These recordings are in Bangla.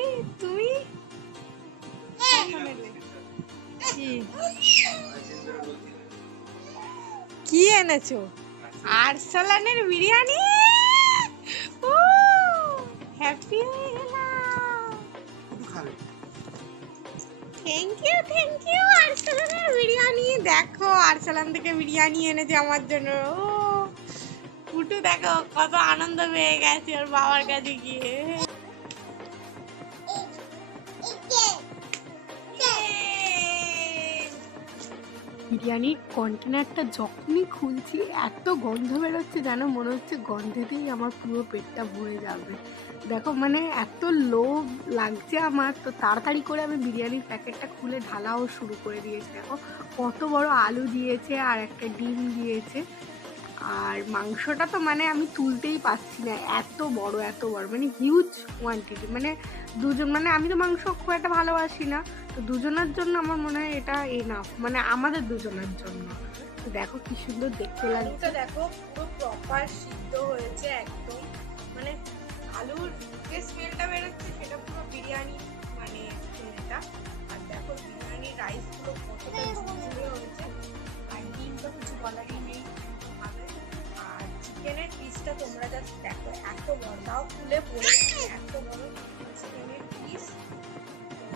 এই তুমি কি কি এনেছো? আরসালানের বিরিয়ানি। ও হ্যাপি হয়ে গেলাম। থ্যাংক ইউ আরসালানের বিরিয়ানি। দেখো আরসালান থেকে বিরিয়ানি এনেছে আমার জন্য। ও ফুটু দেখো কত আনন্দ পেয়ে গেছে ওর বাবার কাছে গিয়ে। বিরিয়ানির কন্টেনারটা যখনই খুলছি এত গন্ধ বেরোচ্ছে যেন মনে হচ্ছে গন্ধেতেই আমার পুরো পেটটা ভরে যাবে। দেখো মানে এত লোভ লাগছে আমার, তো তাড়াতাড়ি করে আমি বিরিয়ানির প্যাকেটটা খুলে ঢালাও শুরু করে দিয়েছি। দেখো কত বড় আলু দিয়েছে আর একটা ডিম দিয়েছে, আর মাংসটা তো মানে আমি তুলতেই পারছি না, এত বড় মানে হিউজ কোয়ান্টিটি। মানে দুজন, মানে আমি তো মাংস খুব একটা ভালোবাসি না, তো দুজনের জন্য আমার মনে হয় এটা এনাফ, মানে আমাদের দুজনের জন্য। তো দেখো কি সুন্দর দেখতে লাগছে। দেখো পুরো প্রপার সিদ্ধ হয়েছে একদম, মানে আলুর যে স্মেলটা বেরোচ্ছে সেটা পুরো বিরিয়ানি মানে স্মেলটা। আর দেখো বিরিয়ানির রাইসগুলো কতটা ঝুরঝুরে হয়েছে, আর ডিম তো কিছু বলারই নেই। আর চিকেনের পিসটা তোমরা জাস্ট দেখো, এত বড়, তাও খুলে পড়ে এত বড় চিকেনের পিস।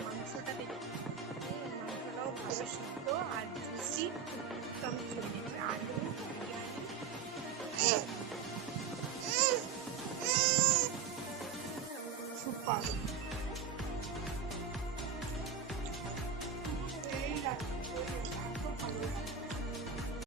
মাংসটা দেখো, মাংসটাও ভালো সিদ্ধ আর জুসি, একদম চলে আর